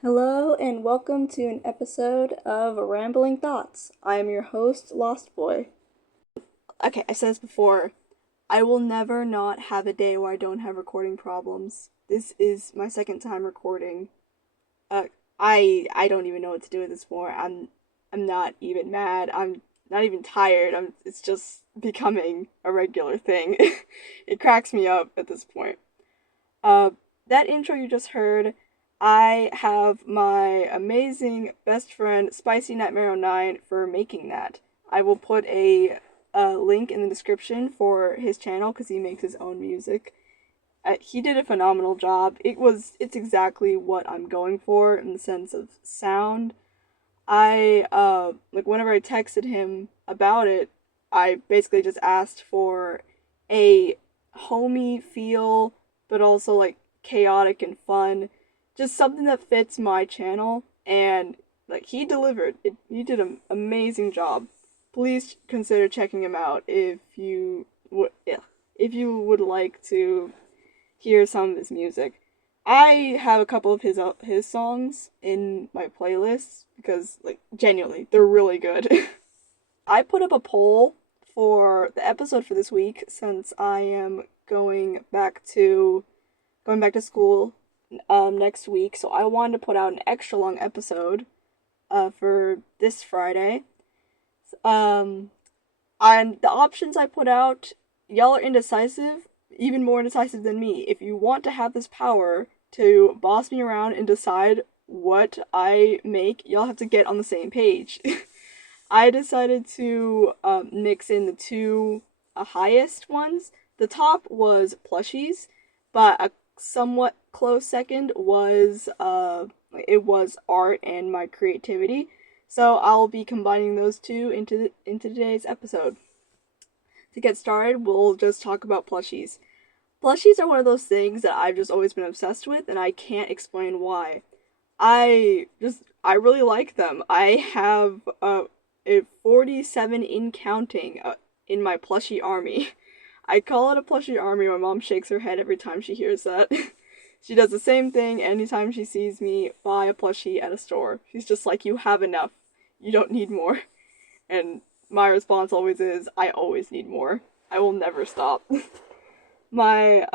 Hello and welcome to an episode of Rambling Thoughts. I am your host, Lost Boy. Okay, I said this before. I will never not have a day where I don't have recording problems. This is my second time recording. Uh, I don't even know what to do with this more. I'm not even mad. I'm not even tired. It's just becoming a regular thing. It cracks me up at this point. Uh, that intro you just heard, I have my amazing best friend Spicy Nightmare 09 for making that. I will put a link in the description for his channel because he makes his own music. He did a phenomenal job. It's exactly what I'm going for in the sense of sound. Like whenever I texted him about it, I basically just asked for a homey feel, but also like chaotic and fun, just something that fits my channel. And like he delivered. He did an amazing job. Please consider checking him out if you would like to hear some of his music. I have a couple of his songs in my playlists because like genuinely they're really good. I put up a poll for the episode for this week since I am going back to school next week, so I wanted to put out an extra long episode for this Friday. Um and the options I put out, y'all are indecisive, even more indecisive than me. If you want to have this power to boss me around and decide what I make, y'all have to get on the same page. I decided to mix in the two highest ones. The top was plushies, but a somewhat close second was it was art and my creativity. So I'll be combining those two into today's episode. To get started, we'll just talk about plushies. Plushies are one of those things that I've just always been obsessed with, and I can't explain why. I really like them. I have a 47 in counting in my plushie army. I call it a plushie army. My mom shakes her head every time she hears that. She does the same thing anytime she sees me buy a plushie at a store. She's just like, "You have enough. You don't need more." And my response always is, "I always need more. I will never stop." my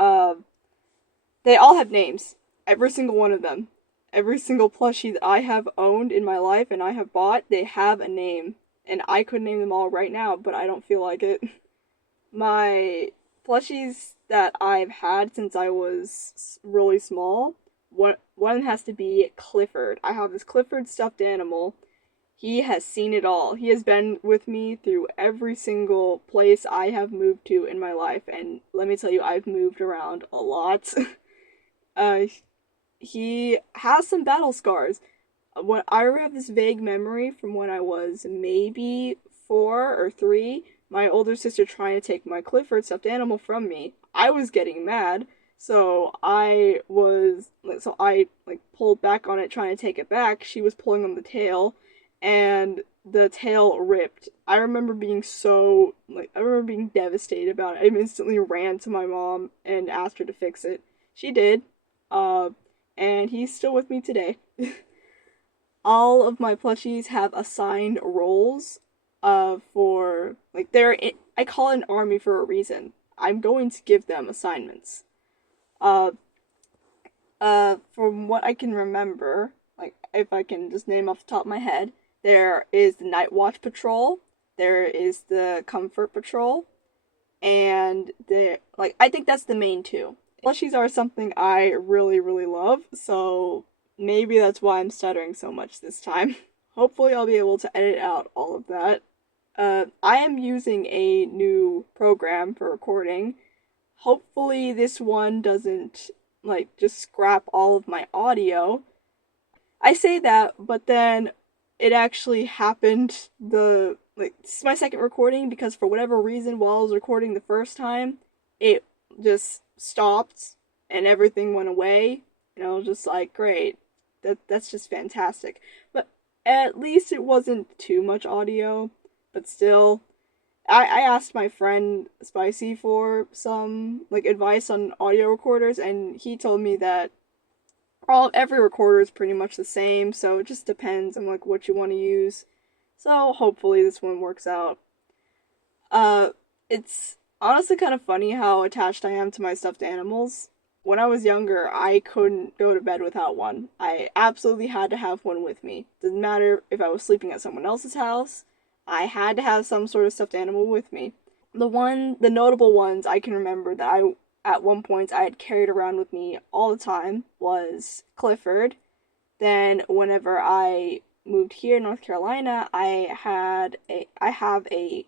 They all have names. Every single one of them. Every single plushie that I have owned in my life and I have bought, they have a name. And I could name them all right now, but I don't feel like it. My plushies that I've had since I was really small, one has to be Clifford. I have this Clifford stuffed animal. He has seen it all. He has been with me through every single place I have moved to in my life, and let me tell you, I've moved around a lot. uh, he has some battle scars. What I have this vague memory from when I was maybe 4 or 3. My older sister trying to take my Clifford stuffed animal from me. I was getting mad, so I like pulled back on it trying to take it back. She was pulling on the tail, and the tail ripped. I remember being devastated about it. I instantly ran to my mom and asked her to fix it. She did. Uh, and he's still with me today. All of my plushies have assigned roles for like I call it an army for a reason. I'm going to give them assignments. Uh from what I can remember, like if I can just name off the top of my head, there is the Night Watch Patrol, there is the Comfort Patrol, and I think that's the main two. Plushies are something I really, really love, so maybe that's why I'm stuttering so much this time. Hopefully I'll be able to edit out all of that. I am using a new program for recording. Hopefully this one doesn't like just scrap all of my audio. I say that, but then it actually happened this is my second recording because for whatever reason while I was recording the first time, it just stopped and everything went away. And I was just like, great. That's just fantastic. But at least it wasn't too much audio, but still I asked my friend Spicy for some like advice on audio recorders and he told me that Every recorder is pretty much the same, so it just depends on like what you want to use. So hopefully this one works out. Uh, it's honestly kind of funny how attached I am to my stuffed animals. When I was younger, I couldn't go to bed without one. I absolutely had to have one with me. Didn't matter if I was sleeping at someone else's house, I had to have some sort of stuffed animal with me. The notable ones I can remember that at one point I had carried around with me all the time was Clifford. Then whenever I moved here in North Carolina, I have a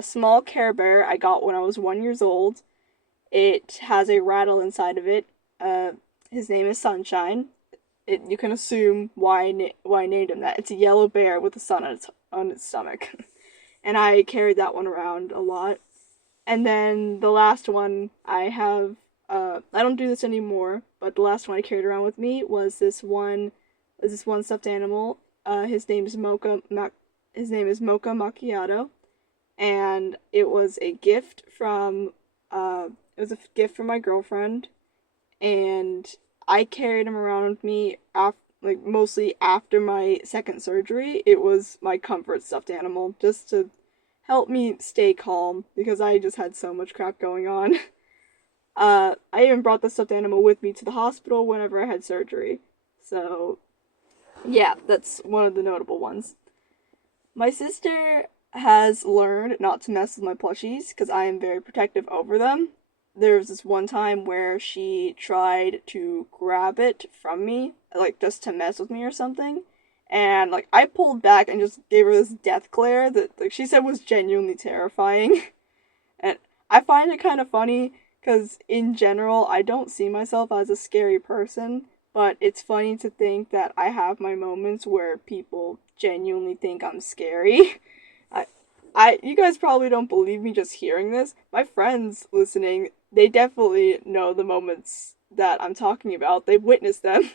small Care Bear I got when I was 1 years old. It has a rattle inside of it. Uh, his name is Sunshine. You can assume why I named him that. It's a yellow bear with the sun on its stomach, and I carried that one around a lot. And then the last one I have, I don't do this anymore, but the last one I carried around with me was this one stuffed animal. His name is Mocha Macchiato, and it was a gift from my girlfriend, and I carried him around with me like mostly after my second surgery. It was my comfort stuffed animal, just to help me stay calm because I just had so much crap going on. I even brought the stuffed animal with me to the hospital whenever I had surgery. So, yeah, that's one of the notable ones. My sister has learned not to mess with my plushies because I am very protective over them. There was this one time where she tried to grab it from me, like just to mess with me or something. And like I pulled back and just gave her this death glare that like she said was genuinely terrifying. And I find it kind of funny because in general I don't see myself as a scary person, but it's funny to think that I have my moments where people genuinely think I'm scary. I you guys probably don't believe me just hearing this. My friends listening, they definitely know the moments that I'm talking about. They've witnessed them.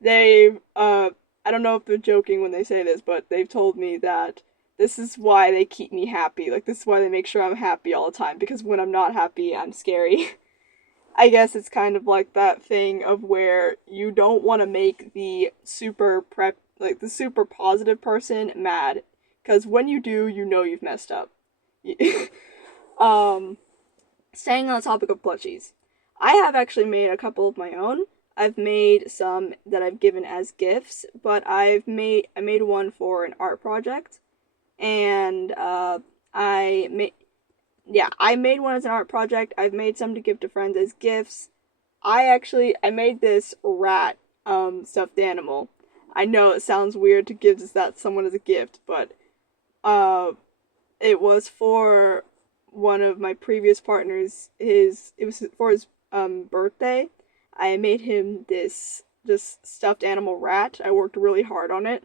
They've I don't know if they're joking when they say this, but they've told me that this is why they keep me happy. Like this is why they make sure I'm happy all the time because when I'm not happy, I'm scary. I guess it's kind of like that thing of where you don't want to make the super positive person mad because when you do, you know you've messed up. um, Staying on the topic of plushies, I have actually made a couple of my own. I've made some that I've given as gifts, but I made one for an art project, and I made one as an art project. I've made some to give to friends as gifts. I made this rat stuffed animal. I know it sounds weird to give that someone as a gift, but uh it was for one of my previous partners. His it was for his birthday. I made him this stuffed animal rat. I worked really hard on it.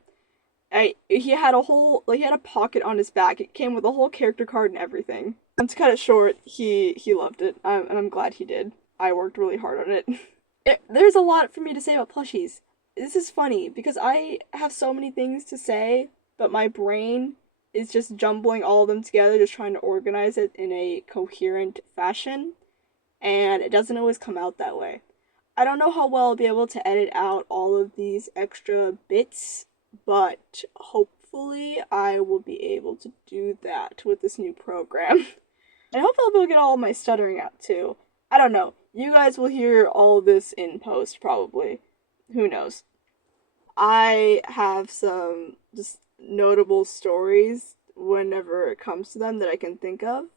He had a pocket on his back. It came with a whole character card and everything. To cut it short, he loved it, and I'm glad he did. I worked really hard on it. There's a lot for me to say about plushies. This is funny because I have so many things to say, but my brain is just jumbling all of them together, just trying to organize it in a coherent fashion, and it doesn't always come out that way. I don't know how well I'll be able to edit out all of these extra bits, but hopefully I will be able to do that with this new program. And hopefully I'll be able to get all of my stuttering out too. I don't know. You guys will hear all of this in post, probably. Who knows? I have some just notable stories whenever it comes to them that I can think of.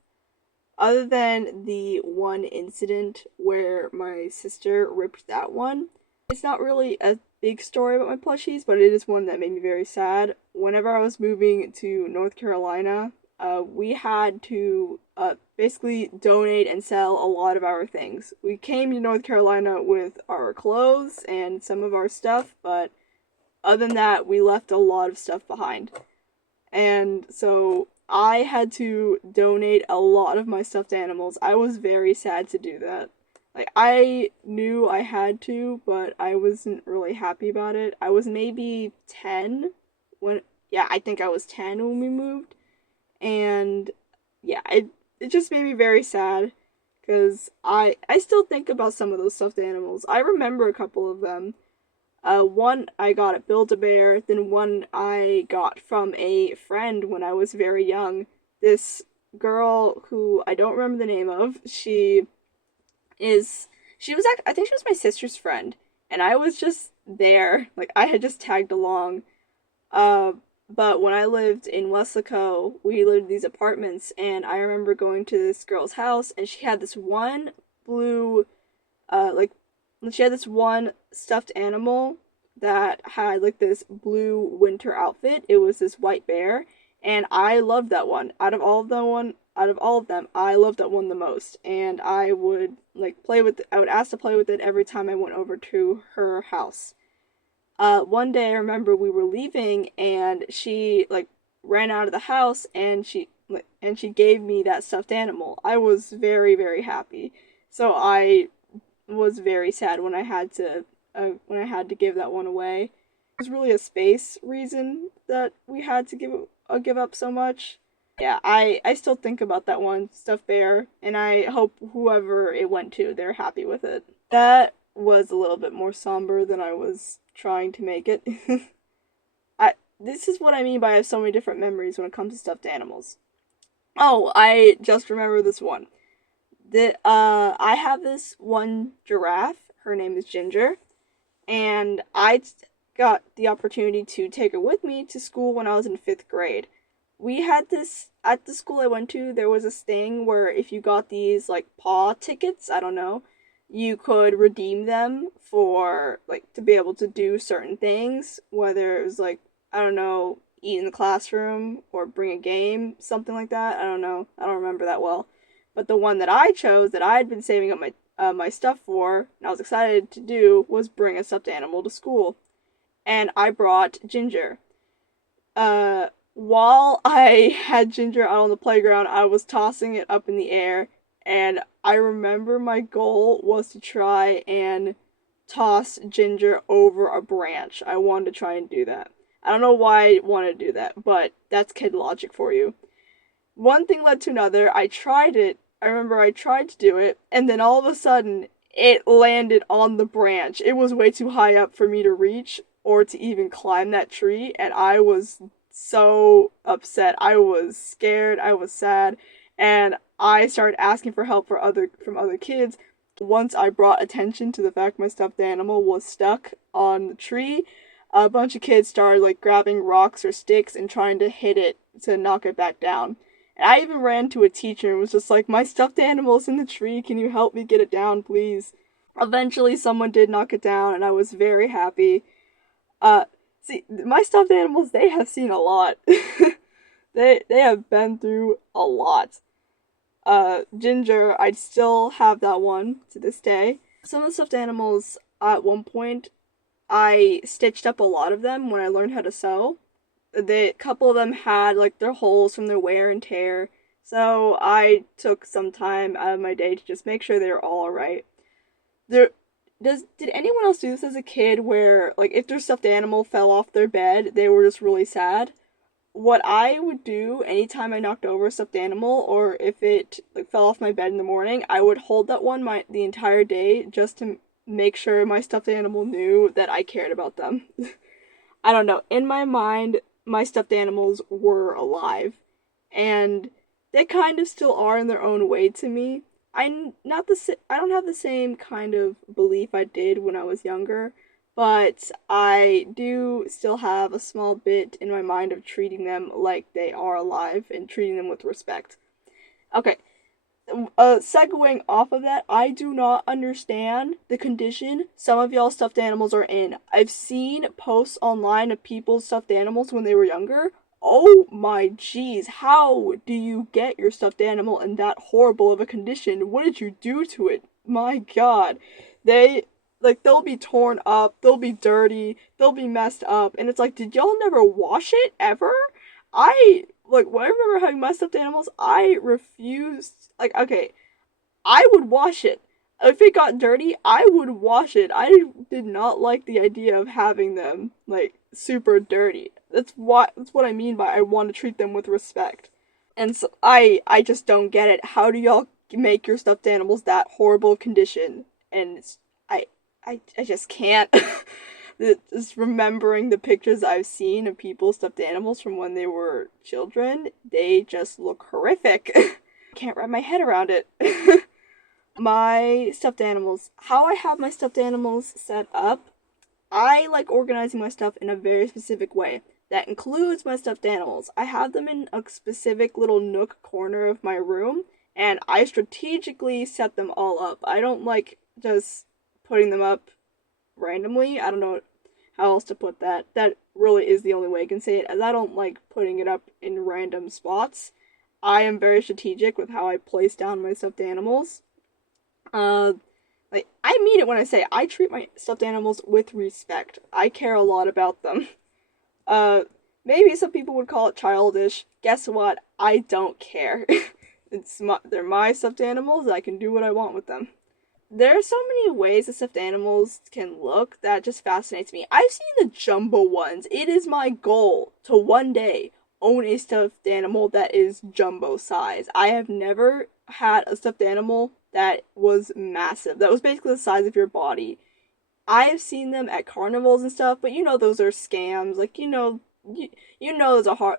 Other than the one incident where my sister ripped that one, it's not really a big story about my plushies, but it is one that made me very sad. Whenever I was moving to North Carolina, we had to basically donate and sell a lot of our things. We came to North Carolina with our clothes and some of our stuff, but other than that, we left a lot of stuff behind. And so I had to donate a lot of my stuffed animals. I was very sad to do that. Like, I knew I had to, but I wasn't really happy about it. I was maybe 10 when, yeah, I think I was 10 when we moved. And yeah, it just made me very sad because I still think about some of those stuffed animals. I remember a couple of them. One I got at Build-A-Bear, then one I got from a friend when I was very young. This girl who I don't remember the name of, is she was I think she was my sister's friend, and I was just there, like I had just tagged along. Uh, but when I lived in Weslaco, we lived in these apartments, and I remember going to this girl's house, and she had this one blue, like, she had this one stuffed animal that had like this blue winter outfit. It was this white bear, and I loved that one. Out of all of them, I loved that one the most, and I would like play with. I would ask to play with it every time I went over to her house. One day I remember we were leaving and she like ran out of the house and she gave me that stuffed animal. I was very very happy. So I was very sad when I had to give that one away. It was really a space reason that we had to give up so much. Yeah, I still think about that one stuffed bear, and I hope whoever it went to, they're happy with it. That was a little bit more somber than I was trying to make it. I This is what I mean by I have so many different memories when it comes to stuffed animals. Oh, I just remember this one. I have this one giraffe. Her name is Ginger, and I got the opportunity to take her with me to school when I was in 5th grade. We had this at the school I went to. There was this thing where if you got these like paw tickets, I don't know, you could redeem them for like to be able to do certain things, whether it was like, I don't know, eat in the classroom or bring a game, something like that. I don't know. I don't remember that well. But the one that I chose that I had been saving up my stuff for, and I was excited to do, was bring a stuffed animal to school. And I brought Ginger. While I had Ginger out on the playground, I was tossing it up in the air, and I remember my goal was to try and toss Ginger over a branch. I wanted to try and do that. I don't know why I wanted to do that, but that's kid logic for you. One thing led to another. I tried it. I remember I tried to do it, and then all of a sudden, it landed on the branch. It was way too high up for me to reach or to even climb that tree, and I was so upset. I was scared, I was sad, and I started asking for help from other kids. Once I brought attention to the fact my stuffed animal was stuck on the tree, a bunch of kids started like grabbing rocks or sticks and trying to hit it to knock it back down. And I even ran to a teacher and was just like, "My stuffed animal's in the tree, can you help me get it down, please?" Eventually someone did knock it down and I was very happy. Uh, See, my stuffed animals, they have seen a lot. They have been through a lot. Ginger, I still have that one to this day. Some of the stuffed animals, at one point, I stitched up a lot of them when I learned how to sew. A couple of them had like their holes from their wear and tear, so I took some time out of my day to just make sure they were all alright. There did anyone else do this as a kid where like if their stuffed animal fell off their bed, they were just really sad? What I would do anytime I knocked over a stuffed animal or if it like fell off my bed in the morning, I would hold that one the entire day just to make sure my stuffed animal knew that I cared about them. I don't know. In my mind, my stuffed animals were alive, and they kind of still are in their own way to me. I don't have the same kind of belief I did when I was younger, but I do still have a small bit in my mind of treating them like they are alive and treating them with respect. Okay, segueing off of that, I do not understand the condition some of y'all stuffed animals are in. I've seen posts online of people's stuffed animals when they were younger. Oh my jeez, how do you get your stuffed animal in that horrible of a condition? What did you do to it? My god. They, they'll be torn up, they'll be dirty, they'll be messed up, and it's like, did y'all never wash it ever? When I remember having my stuffed animals, I refused. Like, okay, I would wash it. If it got dirty, I would wash it. I did not like the idea of having them, like, super dirty. That's what I mean by I want to treat them with respect. And so I just don't get it. How do y'all make your stuffed animals that horrible of condition? And I just can't. Just remembering the pictures I've seen of people's stuffed animals from when they were children, they just look horrific. Can't wrap my head around it. My stuffed animals. How I have my stuffed animals set up, I like organizing my stuff in a very specific way. That includes my stuffed animals. I have them in a specific little nook corner of my room, and I strategically set them all up. I don't like just putting them up randomly. I don't know how else to put that. That really is the only way I can say it, as I don't like putting it up in random spots. I am very strategic with how I place down my stuffed animals. Uh, like, I mean it when I say I treat my stuffed animals with respect. I care a lot about them. Uh, Maybe some people would call it childish. Guess what? I don't care. They're my stuffed animals. I can do what I want with them. There are so many ways that stuffed animals can look that just fascinates me. I've seen the jumbo ones. It is my goal to one day own a stuffed animal that is jumbo size. I have never had a stuffed animal that was massive. That was basically the size of your body. I have seen them at carnivals and stuff, but those are scams. Like,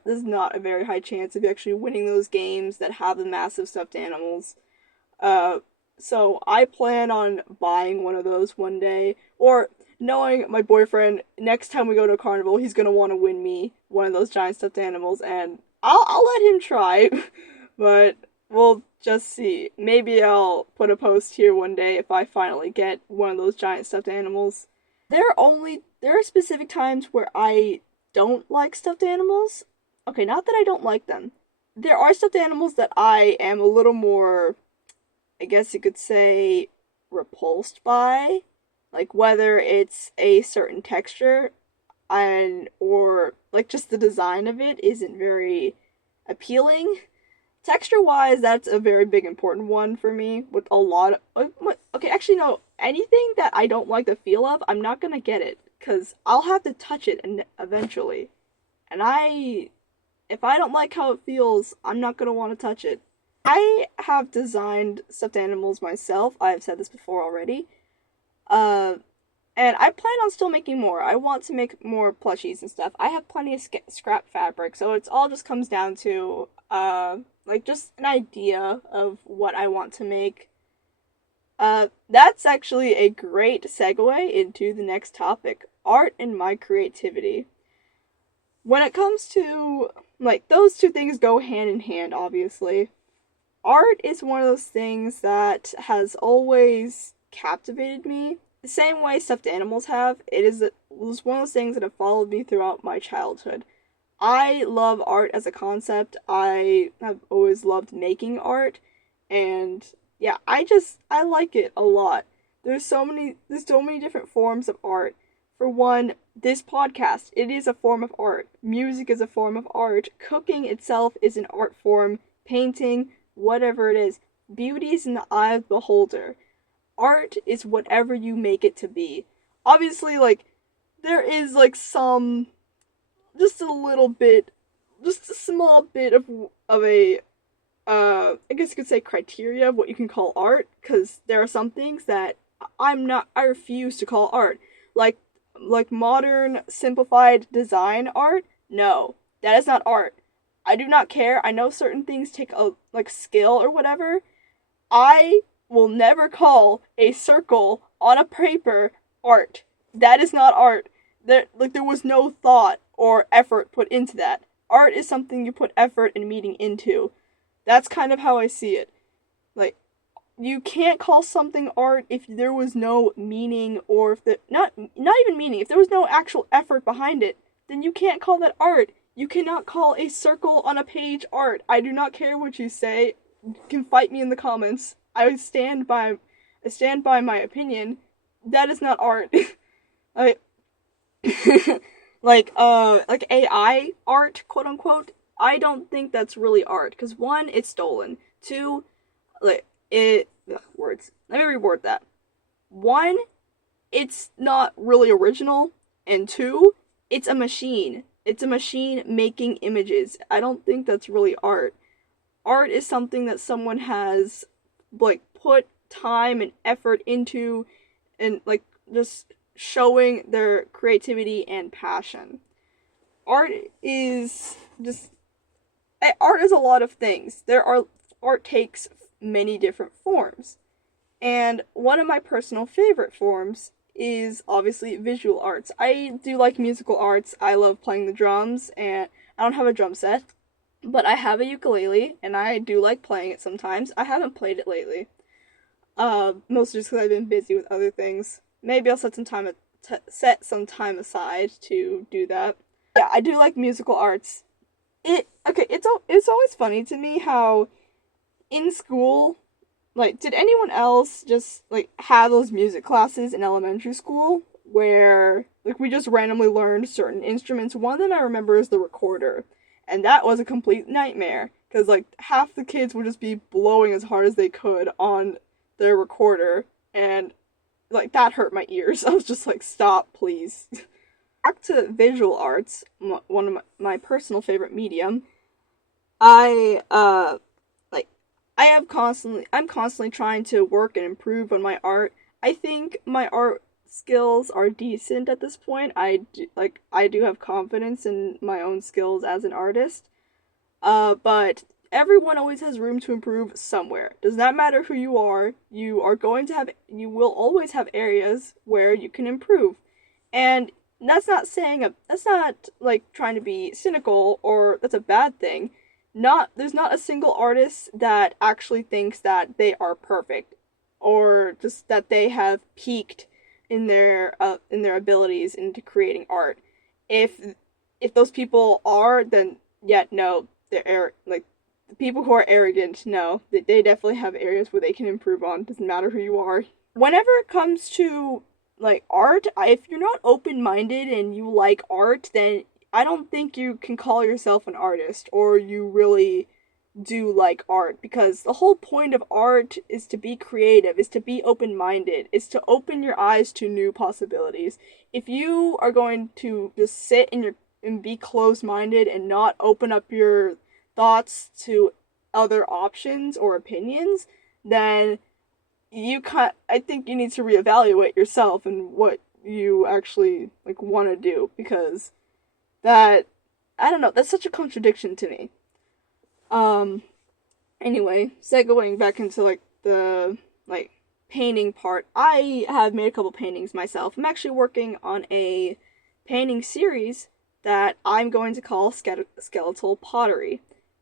there's not a very high chance of you actually winning those games that have the massive stuffed animals. Uh, so I plan on buying one of those one day, or knowing my boyfriend, next time we go to a carnival, he's gonna want to win me one of those giant stuffed animals, and I'll let him try, but we'll just see. Maybe I'll put a post here one day if I finally get one of those giant stuffed animals. There are specific times where I don't like stuffed animals. Okay, not that I don't like them. There are stuffed animals that I am a little more, I guess you could say, repulsed by. Like whether it's a certain texture and or like just the design of it isn't very appealing. Texture wise, that's a very big important one for me. With a lot of okay, actually no, anything that I don't like the feel of, I'm not gonna get it because I'll have to touch it and eventually. And if I don't like how it feels, I'm not gonna want to touch it. I have designed stuffed animals myself. I've said this before already. Uh, and I plan on still making more. I want to make more plushies and stuff. I have plenty of scrap fabric, so it's all just comes down to like just an idea of what I want to make. That's actually a great segue into the next topic, art and my creativity. When it comes to, like, those two things go hand in hand, obviously. Art is one of those things that has always captivated me. The same way stuffed animals have, it was one of those things that have followed me throughout my childhood. I love art as a concept. I have always loved making art, and yeah, I like it a lot. There's so many different forms of art. For one, this podcast, it is a form of art. Music is a form of art. Cooking itself is an art form. Painting, whatever it is. Beauty is in the eye of the beholder. Art is whatever you make it to be. Obviously, like, there is, like, just a little bit, just a small bit of a, I guess you could say criteria of what you can call art, because there are some things that I refuse to call art. Like modern, simplified design art, no, that is not art. I do not care. I know certain things take like skill or whatever. I will never call a circle on a paper art. That is not art. There was no thought or effort put into that. Art is something you put effort and meaning into. That's kind of how I see it. Like, you can't call something art if there was no meaning, or if not even meaning, if there was no actual effort behind it, then you can't call that art. You cannot call a circle on a page art. I do not care what you say. You can fight me in the comments. I stand by my opinion. That is not art. like like AI art, quote unquote. I don't think that's really art, because one, it's stolen. Two, like words. Let me reword that. One, it's not really original, and two, it's a machine. It's a machine making images. I don't think that's really art. Art is something that someone has, like, put time and effort into, and, like, just showing their creativity and passion. Art is just art is a lot of things. Art takes many different forms. And one of my personal favorite forms is obviously visual arts. I do like musical arts. I love playing the drums, and I don't have a drum set, but I have a ukulele, and I do like playing it sometimes. I haven't played it lately. Mostly just because I've been busy with other things. Maybe I'll set some time aside to do that. Yeah, I do like musical arts. It's always funny to me how in school, like, did anyone else just like have those music classes in elementary school where like we just randomly learned certain instruments? One of them I remember is the recorder, and that was a complete nightmare because like half the kids would just be blowing as hard as they could on their recorder, and like that hurt my ears. I was just like, stop, please. Back to visual arts, one of my personal favorite medium. I like I'm constantly trying to work and improve on my art. I think my art skills are decent at this point. I do have confidence in my own skills as an artist. But everyone always has room to improve somewhere. Does not matter who you will always have areas where you can improve. And that's not like trying to be cynical or that's a bad thing. There's not a single artist that actually thinks that they are perfect or just that they have peaked in their abilities into creating art. If if those people are, then yet no, like the people who are arrogant, no, they definitely have areas where they can improve on. Doesn't matter who you are. Whenever it comes to like art, if you're not open minded and you like art, then I don't think you can call yourself an artist or you really do like art because the whole point of art is to be creative, is to be open minded, is to open your eyes to new possibilities. If you are going to just sit in your and be closed minded and not open up your thoughts to other options or opinions, then I think you need to reevaluate yourself and what you actually like want to do because that I don't know, that's such a contradiction to me. Um anyway, segueing back into like the like painting part. I have made a couple paintings myself. I'm actually working on a painting series that I'm going to call skeletal pottery.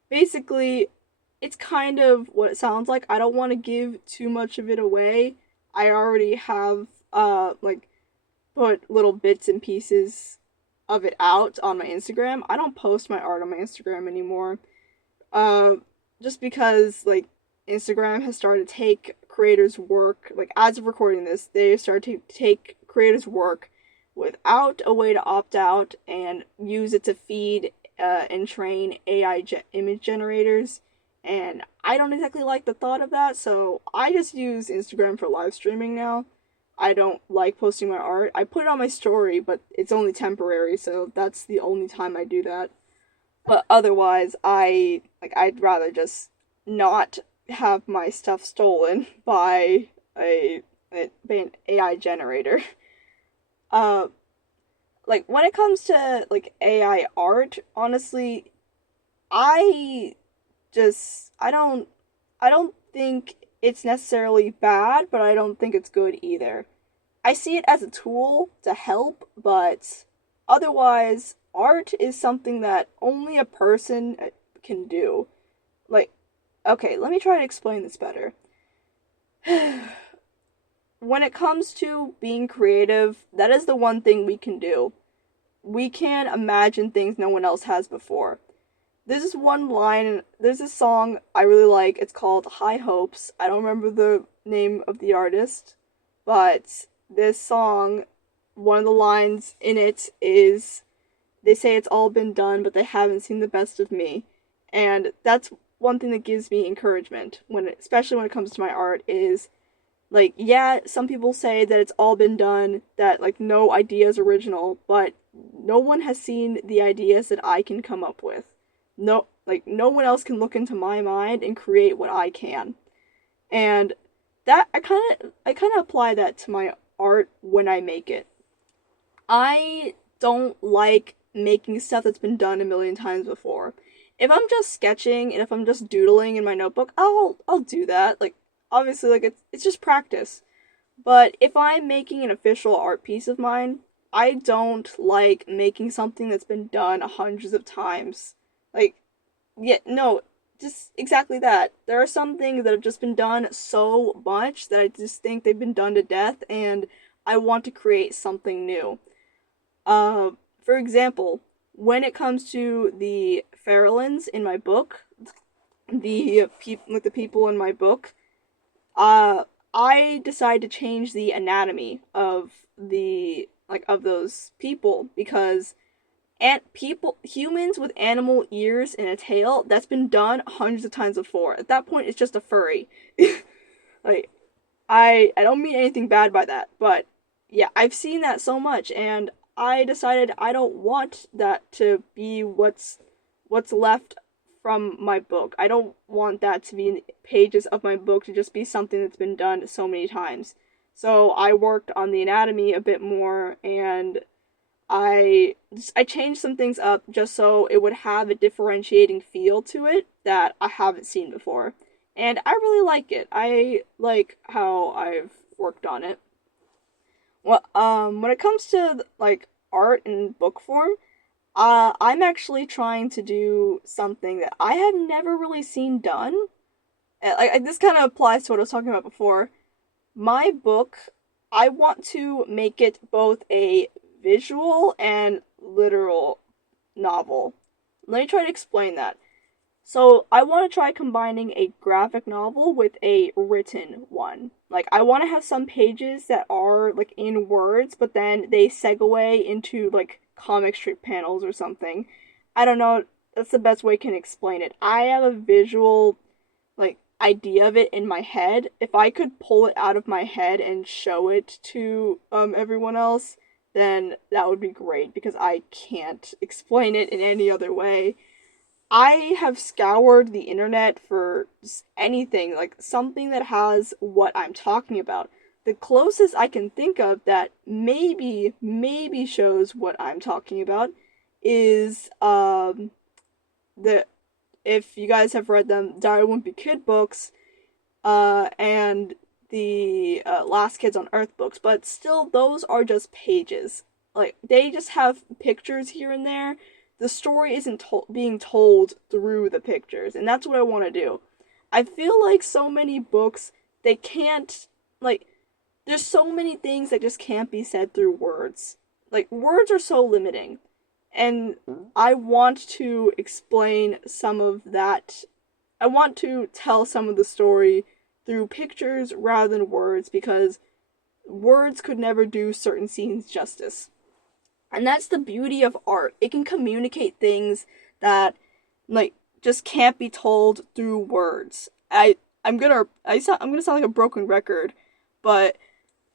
Basically, it's kind of what it sounds like. I don't want to give too much of it away. I already have like put little bits and pieces of it out on my Instagram. I don't post my art on my Instagram anymore. Uh just because like Instagram has started to take creators' work, like as of recording this, they started to take creators' work without a way to opt out and use it to feed and train image generators. And I don't exactly like the thought of that, so I just use Instagram for live streaming now. I don't like posting my art. I put it on my story, but it's only temporary, so that's the only time I do that. But otherwise, I'd rather just not have my stuff stolen by an AI generator. Uh, like when it comes to like AI art, honestly, I I don't think it's necessarily bad, but I don't think it's good either. I see it as a tool to help, but otherwise, art is something that only a person can do. Like, okay, let me try to explain this better. When it comes to being creative, that is the one thing we can do. We can imagine things no one else has before. There's this one line, there's this song I really like. It's called High Hopes. I don't remember the name of the artist, but this song, one of the lines in it is, they say it's all been done, but they haven't seen the best of me. And that's one thing that gives me encouragement, especially when it comes to my art, is like, yeah, some people say that it's all been done, that like no idea is original, but no one has seen the ideas that I can come up with. No one else can look into my mind and create what I can. And that I kind of apply that to my art when I make it. I don't like making stuff that's been done a million times before. If I'm just sketching and if I'm just doodling in my notebook, I'll do that. Like obviously like it's just practice. But if I'm making an official art piece of mine, I don't like making something that's been done hundreds of times. Like yeah, no, just exactly that. There are some things that have just been done so much that I just think they've been done to death and I want to create something new. Uh, for example, when it comes to the Farallons in my book, the people in my book, uh, I decided to change the anatomy of the of those people because humans with animal ears and a tail that's been done hundreds of times before. At that point, it's just a furry. Like I don't mean anything bad by that, but yeah, I've seen that so much and I decided I don't want that to be what's left from my book. I don't want that to be in pages of my book to just be something that's been done so many times. So I worked on the anatomy a bit more and I changed some things up just so it would have a differentiating feel to it that I haven't seen before. And I really like it. I like how I've worked on it. Well, when it comes to like art in book form, I'm actually trying to do something that I have never really seen done. This kind of applies to what I was talking about before. My book, I want to make it both a visual and literal novel. Let me try to explain that. So, I want to try combining a graphic novel with a written one. Like, I want to have some pages that are, like, in words, but then they segue into, like, comic strip panels or something. I don't know, that's the best way I can explain it. I have a visual like idea of it in my head. If I could pull it out of my head and show it to everyone else, then that would be great because I can't explain it in any other way. I have scoured the internet for just anything, like something that has what I'm talking about. The closest I can think of that maybe shows what I'm talking about is the if you guys have read them, Diary Wimpy Kid books, and the Last Kids on Earth books, but still, those are just pages. Like, they just have pictures here and there. The story isn't being told through the pictures, and that's what I want to do. I feel like so many books, they can't, like, there's so many things that just can't be said through words. Like, words are so limiting. And I want to explain some of that. I want to tell some of the story through pictures rather than words because words could never do certain scenes justice. And that's the beauty of art. It can communicate things that like just can't be told through words. I'm gonna sound like a broken record, but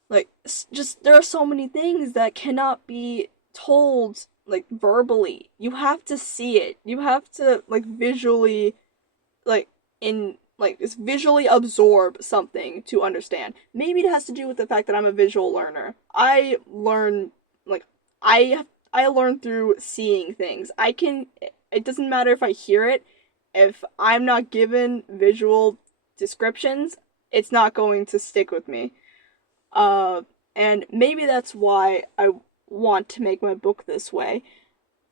like just there are so many things that cannot be told like verbally. You have to see it. You have to like visually like in like just visually absorb something to understand. Maybe it has to do with the fact that I'm a visual learner. Like I I learn through seeing things. I can it doesn't matter if I hear it. If I'm not given visual descriptions, it's not going to stick with me. Uh and maybe that's why I want to make my book this way.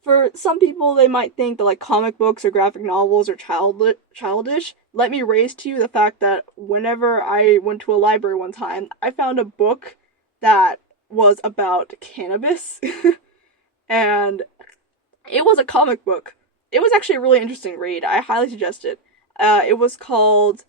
For some people, they might think that like comic books or graphic novels are childish. Let me raise to you the fact that whenever I went to a library one time, I found a book that was about cannabis, and it was a comic book. It was actually a really interesting read. I highly suggest it. It was called,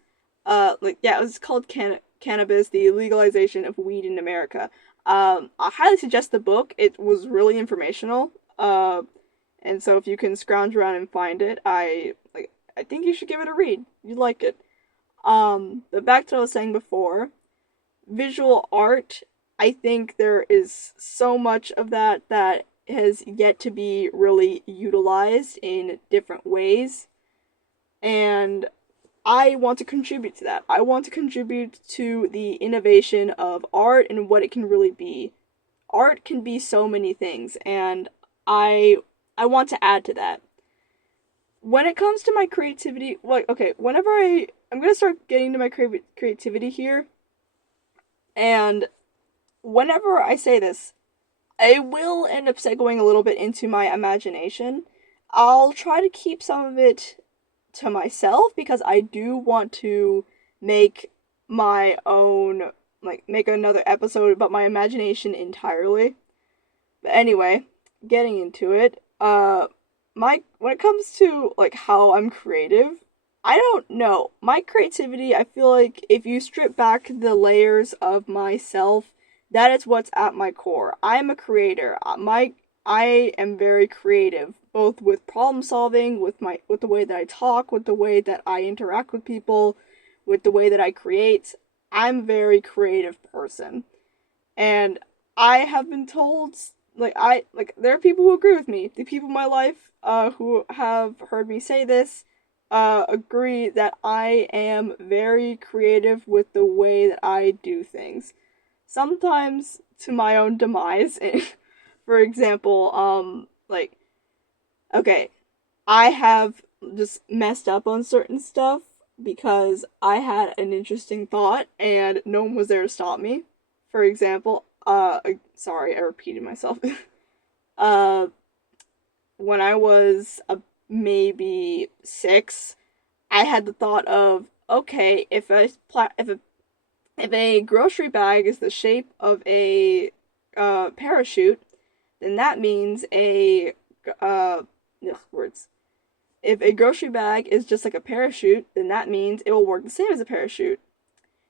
it was called Cannabis: The Legalization of Weed in America. I highly suggest the book. It was really informational. And so if you can scrounge around and find it, I think you should give it a read. You'd like it. But back to what I was saying before, visual art, I think there is so much of that has yet to be really utilized in different ways. And I want to contribute to that. I want to contribute to the innovation of art and what it can really be. art can be so many things, and I I want to add to that. When it comes to my creativity, like okay, whenever I'm gonna start getting to my creativity here, and whenever I say this, I will end up segueing a little bit into my imagination. I'll try to keep some of it to myself because I do want to make my own, like, make another episode about my imagination entirely. But anyway, getting into it, my when it comes to like how I'm creative, I don't know. My creativity, I feel like if you strip back the layers of myself, that is what's at my core. I am a creator. I am very creative, both with problem solving, with the way that I talk, with the way that I interact with people, with the way that I create. I'm a very creative person. And I have been told, like there are people who agree with me. The people in my life who have heard me say this agree that I am very creative with the way that I do things. Sometimes to my own demise. For example, okay, I have just messed up on certain stuff because I had an interesting thought and no one was there to stop me. For example, sorry, I repeated myself. uh, when I was maybe 6, I had the thought of, okay, if a grocery bag is the shape of a parachute, then that means uh, words. If a grocery bag is just like a parachute, then that means it will work the same as a parachute.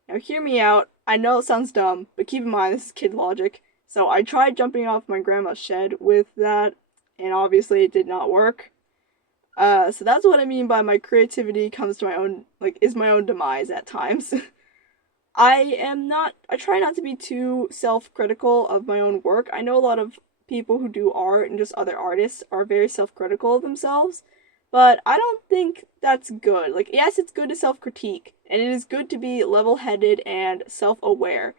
Now, hear me out. I know it sounds dumb, but keep in mind this is kid logic. So I tried jumping off my grandma's shed with that, and obviously it did not work. So that's what I mean by my creativity comes to my own, like, is my own demise at times. I try not to be too self critical of my own work. I know a lot of people who do art and just other artists are very self critical of themselves, but I don't think that's good. Like, yes, it's good to self critique, and it is good to be level headed and self aware.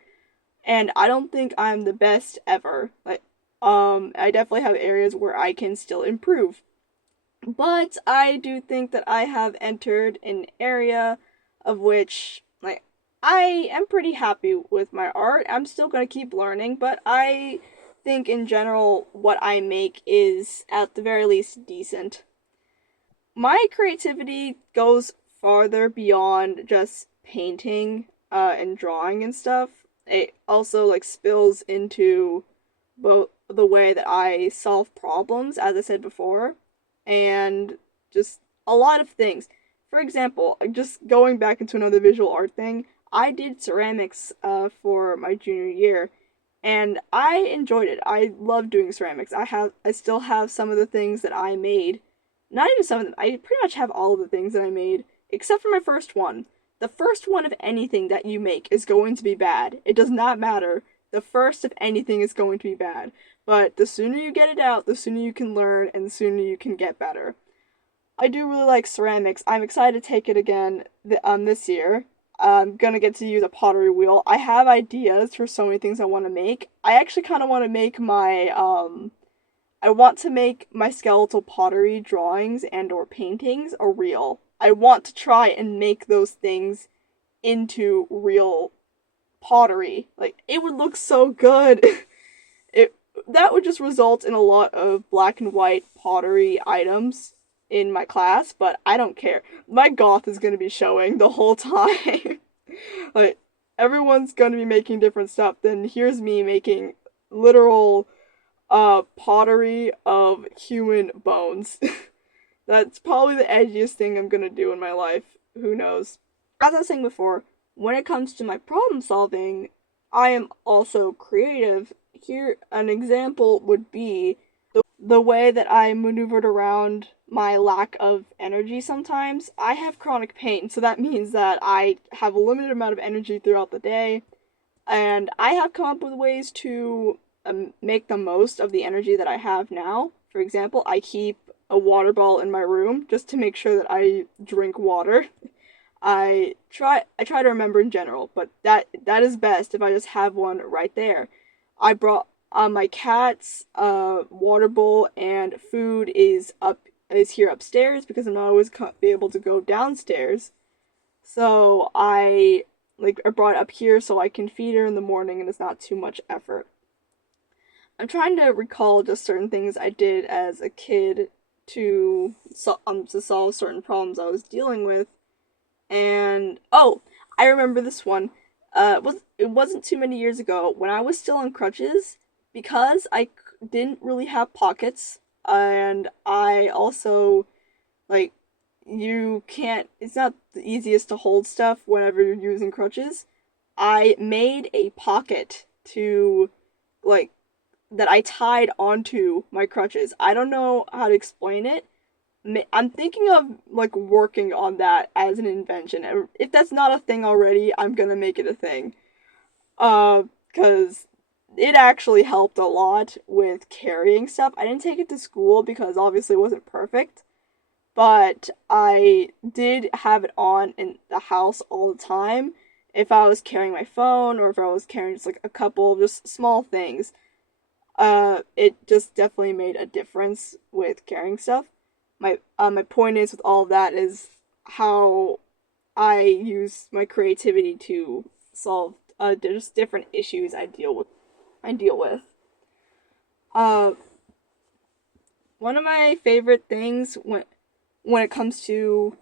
And I don't think I'm the best ever. I definitely have areas where I can still improve. But I do think that I have entered an area of which, like, I am pretty happy with my art. I'm still gonna keep learning, but I think in general what I make is at the very least decent. My creativity goes farther beyond just painting and drawing and stuff. It also like spills into both the way that I solve problems, as I said before, and just a lot of things. For example, just going back into another visual art thing, I did ceramics for my junior year, and I enjoyed it. I love doing ceramics. I still have some of the things that I made. Not even some of them. I pretty much have all of the things that I made, except for my first one. The first one of anything that you make is going to be bad. It does not matter. The first of anything is going to be bad. But the sooner you get it out, the sooner you can learn, and the sooner you can get better. I do really like ceramics. I'm excited to take it again this year. I'm gonna get to use a pottery wheel. I have ideas for so many things I want to make. I actually kind of want to make my I want to make my skeletal pottery drawings and or paintings a real. I want to try and make those things into real pottery. Like, it would look so good. It that would just result in a lot of black and white pottery items in my class, but I don't care. My goth is going to be showing the whole time. Like, everyone's going to be making different stuff. Then here's me making literal pottery of human bones. That's probably the edgiest thing I'm gonna do in my life. Who knows? As I was saying before, when it comes to my problem solving, I am also creative. Here, an example would be the way that I maneuvered around my lack of energy sometimes. I have chronic pain, so that means that I have a limited amount of energy throughout the day, and I have come up with ways to make the most of the energy that I have now. For example, I keep a water bottle in my room just to make sure that I drink water. I try to remember in general, but that is best if I just have one right there. I brought My cat's water bowl and food is here upstairs because I'm not always be able to go downstairs. So I brought it up here so I can feed her in the morning and it's not too much effort. I'm trying to recall just certain things I did as a kid to solve certain problems I was dealing with. And oh, I remember this one. It wasn't too many years ago when I was still on crutches because didn't really have pockets, and I also like you can't. It's not the easiest to hold stuff whenever you're using crutches. I made a pocket to like that I tied onto my crutches. I don't know how to explain it. I'm thinking of like working on that as an invention. And if that's not a thing already, I'm gonna make it a thing. Because it actually helped a lot with carrying stuff. I didn't take it to school because obviously it wasn't perfect, but I did have it on in the house all the time. If I was carrying my phone or if I was carrying just like a couple of just small things, it just definitely made a difference with carrying stuff. My point is with all of that is how I use my creativity to solve just different issues I deal with. I deal with. Uh, One of my favorite things when it comes to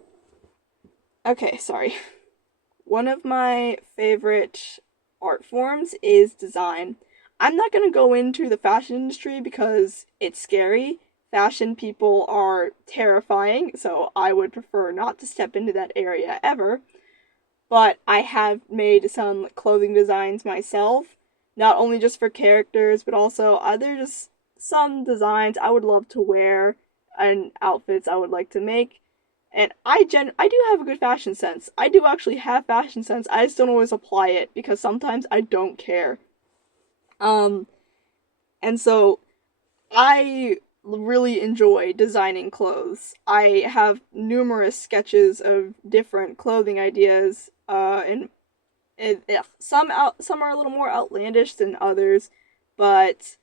okay, sorry. One of my favorite art forms is design. I'm not gonna go into the fashion industry because it's scary. Fashion people are terrifying, so I would prefer not to step into that area ever. But I have made some clothing designs myself, not only just for characters, but also other just some designs I would love to wear and outfits I would like to make. And I do have a good fashion sense. I do actually have fashion sense. I just don't always apply it because sometimes I don't care. Um and so I really enjoy designing clothes. I have numerous sketches of different clothing ideas, and some are a little more outlandish than others, but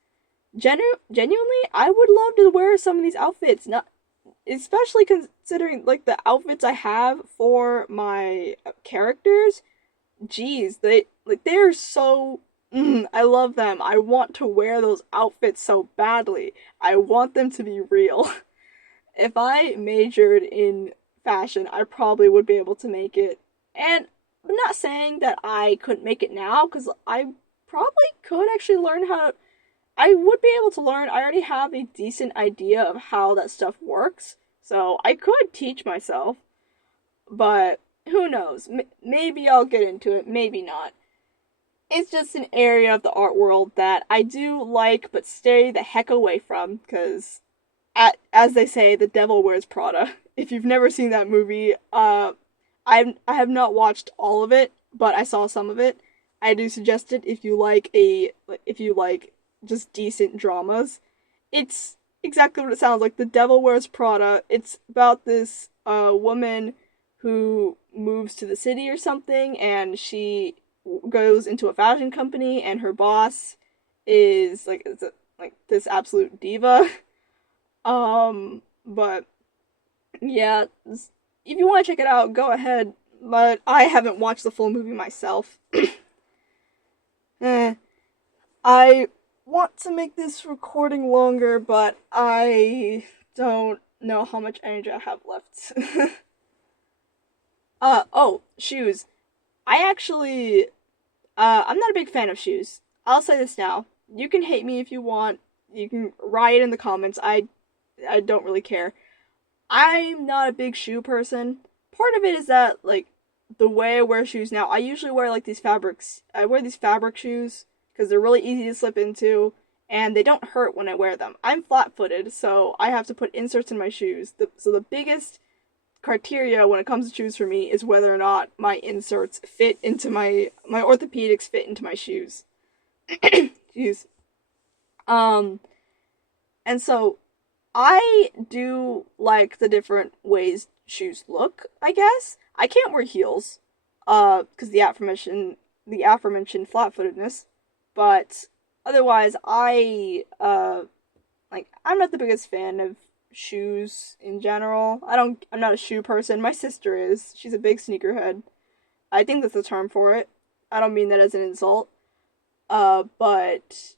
genuinely, I would love to wear some of these outfits. Not especially considering like the outfits I have for my characters. Geez, they're so I love them. I want to wear those outfits so badly. I want them to be real. If I majored in fashion, I probably would be able to make it. And I'm not saying that I couldn't make it now, because I probably could actually learn how to. I would be able to learn. I already have a decent idea of how that stuff works, so I could teach myself. But who knows? Maybe I'll get into it, maybe not. It's just an area of the art world that I do like, but stay the heck away from, because as they say, the devil wears Prada. If you've never seen that movie, I have not watched all of it, but I saw some of it. I do suggest it if you like just decent dramas. It's exactly what it sounds like. The Devil Wears Prada. It's about this woman who moves to the city or something, and she goes into a fashion company, and her boss is like this absolute diva. But yeah, if you want to check it out, go ahead. But I haven't watched the full movie myself. eh, I want to make this recording longer, but I don't know how much energy I have left. Oh, shoes. I actually, I'm not a big fan of shoes. I'll say this now. You can hate me if you want. You can riot in the comments. I don't really care. I'm not a big shoe person. Part of it is that like the way I wear shoes now, I usually wear like these fabrics. I wear these fabric shoes because they're really easy to slip into and they don't hurt when I wear them. I'm flat-footed, so I have to put inserts in my shoes. So the biggest criteria when it comes to shoes for me is whether or not my inserts fit into my orthopedics fit into my shoes. Jeez. Um and so I do like the different ways shoes look, I guess. I can't wear heels, because the aforementioned flat-footedness, but Otherwise, I'm not the biggest fan of shoes in general. I'm not a shoe person. My sister is. She's a big sneakerhead. I think that's the term for it. I don't mean that as an insult. But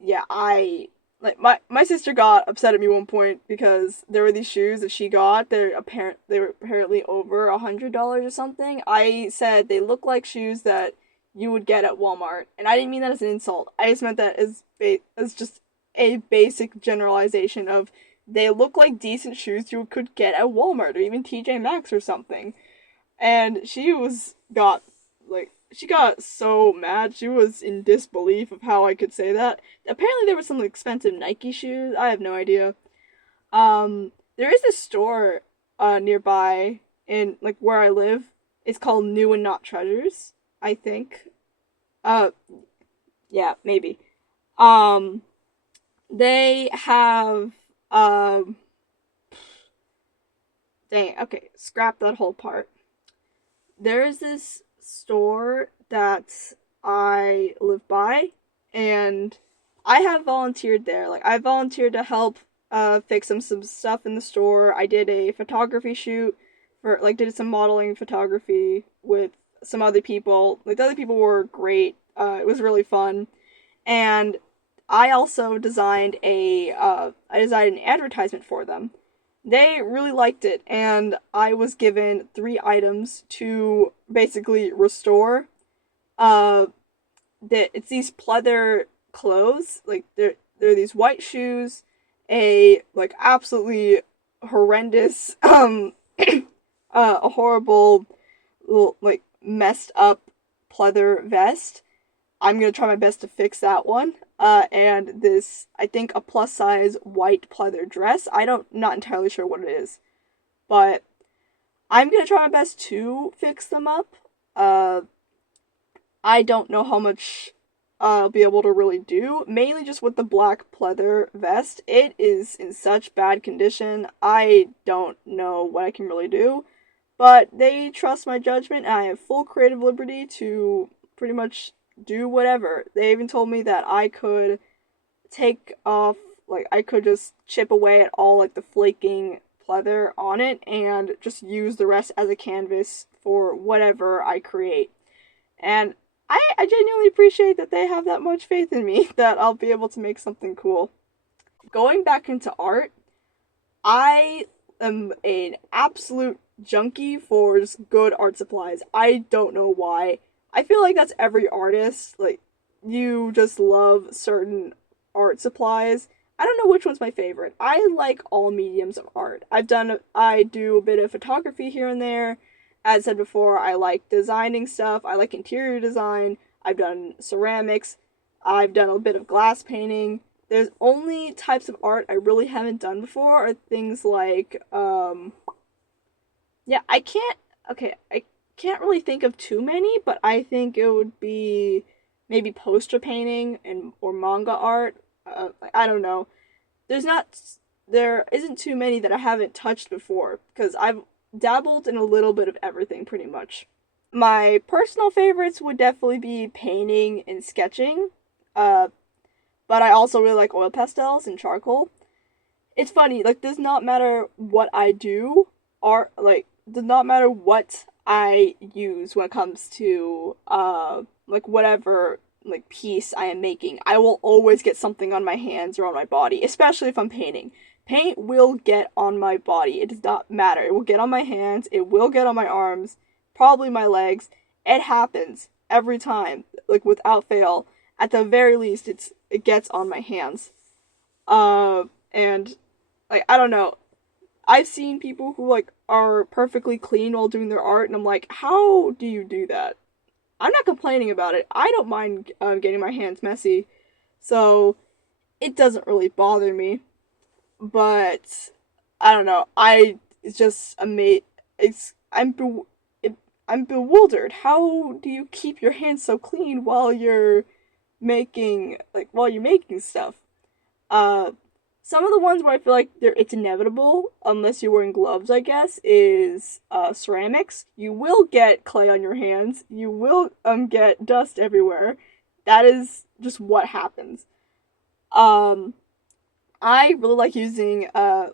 yeah, my sister got upset at me one point because there were these shoes that she got. They were apparently over $100 or something. I said they look like shoes that you would get at Walmart, and I didn't mean that as an insult. I just meant that as just a basic generalization of they look like decent shoes you could get at Walmart or even TJ Maxx or something. And she got so mad. She was in disbelief of how I could say that. Apparently there were some expensive Nike shoes. I have no idea. There is a store nearby in like where I live. It's called New and Not Treasures, I think. Uh yeah, maybe. Um they have dang, okay, scrap that whole part. There is this store that I live by, and I have volunteered there. Like I volunteered to help fix some stuff in the store. I did a photography shoot for like did some modeling photography with some other people. Like the other people were great. It was really fun, and I designed an advertisement for them. They really liked it, and I was given 3 items to basically restore. Uh, it's these pleather clothes, like they're these white shoes, a like absolutely horrendous, a horrible, like messed up pleather vest. I'm gonna try my best to fix that one. And this, I think, a plus size white pleather dress. Not entirely sure what it is, but I'm gonna try my best to fix them up. Uh, I don't know how much I'll be able to really do. Mainly just with the black pleather vest. It is in such bad condition. I don't know what I can really do. But they trust my judgment, and I have full creative liberty to pretty much do whatever. They even told me that I could take off, like, I could just chip away at all, like, the flaking pleather on it and just use the rest as a canvas for whatever I create. And I genuinely appreciate that they have that much faith in me that I'll be able to make something cool. Going back into art, I am an absolute junkie for just good art supplies. I don't know why. I feel like that's every artist. Like, you just love certain art supplies. I don't know which one's my favorite. I like all mediums of art. I do a bit of photography here and there. As I said before, I like designing stuff. I like interior design. I've done ceramics. I've done a bit of glass painting. There's only types of art I really haven't done before are things like, yeah, I can't really think of too many, but I think it would be maybe poster painting and or manga art. I don't know. There's not there isn't too many that I haven't touched before because I've dabbled in a little bit of everything pretty much. My personal favorites would definitely be painting and sketching. Uh, but I also really like oil pastels and charcoal. It's funny, like does not matter what I do, art like does not matter what I use when it comes to like whatever like piece I am making. I will always get something on my hands or on my body, especially if I'm painting. Paint will get on my body. It does not matter. It will get on my hands, it will get on my arms, probably my legs. It happens every time, like without fail. At the very least, it gets on my hands. And like I don't know. I've seen people who like are perfectly clean while doing their art, and I'm like, how do you do that? I'm not complaining about it. I don't mind getting my hands messy, so it doesn't really bother me. But I don't know. It's just amazing. It's I'm bewildered. How do you keep your hands so clean while you're making stuff? Uh, some of the ones where I feel like it's inevitable, unless you're wearing gloves, I guess, is ceramics. You will get clay on your hands. You will get dust everywhere. that is just what happens. Um, I really like using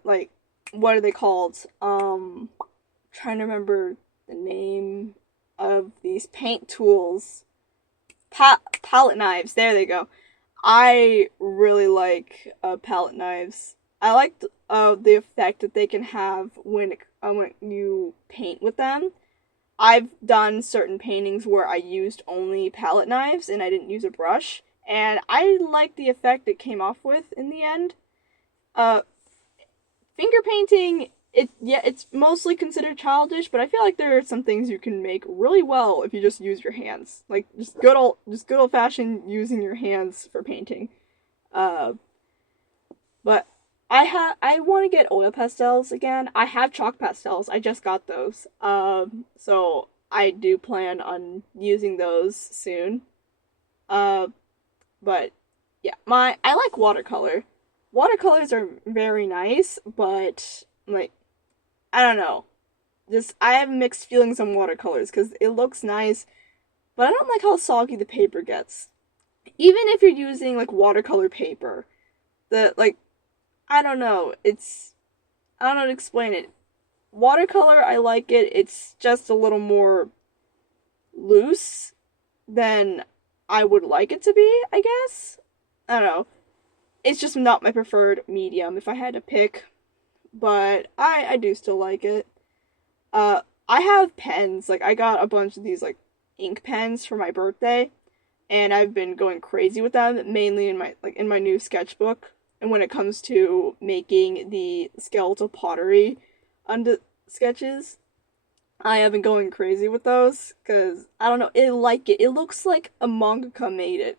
like what are they called? Trying to remember the name of these paint tools. Palette knives. There they go. I really like palette knives. I like the effect that they can have when you paint with them. I've done certain paintings where I used only palette knives and I didn't use a brush, and I like the effect it came off with in the end. Uh, Finger painting, it's mostly considered childish, but I feel like there are some things you can make really well if you just use your hands. Like just good old fashioned using your hands for painting. Uh, but I want to get oil pastels again. I have chalk pastels. I just got those. So I do plan on using those soon. Uh, but yeah, my I like watercolor. Watercolors are very nice, but like I don't know. Just I have mixed feelings on watercolors because it looks nice, but I don't like how soggy the paper gets. Even if you're using like watercolor paper, the like I don't know. I don't know how to explain it. Watercolor, I like it. It's just a little more loose than I would like it to be, I guess. I don't know. It's just not my preferred medium if I had to pick, but I do still like it. I have pens. Like I got a bunch of these like ink pens for my birthday, and I've been going crazy with them, mainly in my new sketchbook. And when it comes to making the skeletal pottery under sketches, I have been going crazy with those because I don't know, I like it. It looks like a mangaka made it.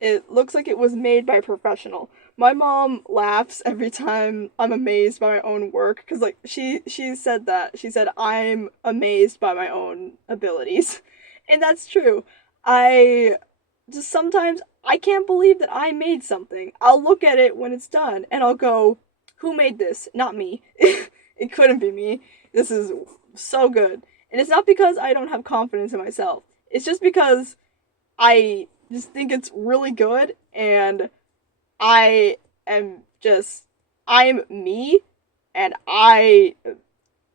It looks like it was made by a professional. My mom laughs every time I'm amazed by my own work because like she said that. She said I'm amazed by my own abilities. And that's true. I just sometimes I can't believe that I made something. I'll look at it when it's done and I'll go, "Who made this? Not me." It couldn't be me. This is so good. And it's not because I don't have confidence in myself. It's just because I just think it's really good and I am just I'm me and I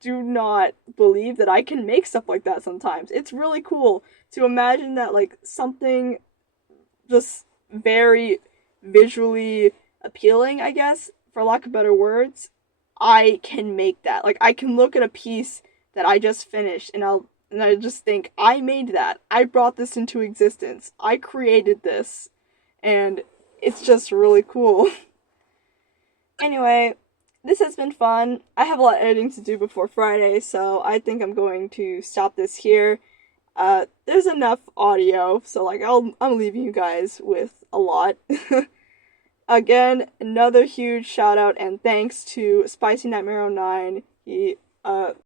do not believe that I can make stuff like that sometimes. It's really cool to imagine that like something just very visually appealing, I guess, for lack of better words, I can make that. Like I can look at a piece that I just finished and I just think I made that. I brought this into existence. I created this and it's just really cool. Anyway, this has been fun. I have a lot of editing to do before Friday, so I think I'm going to stop this here. There's enough audio, so like I'm leaving you guys with a lot. Again, another huge shout out and thanks to Spicy Nightmare 09. He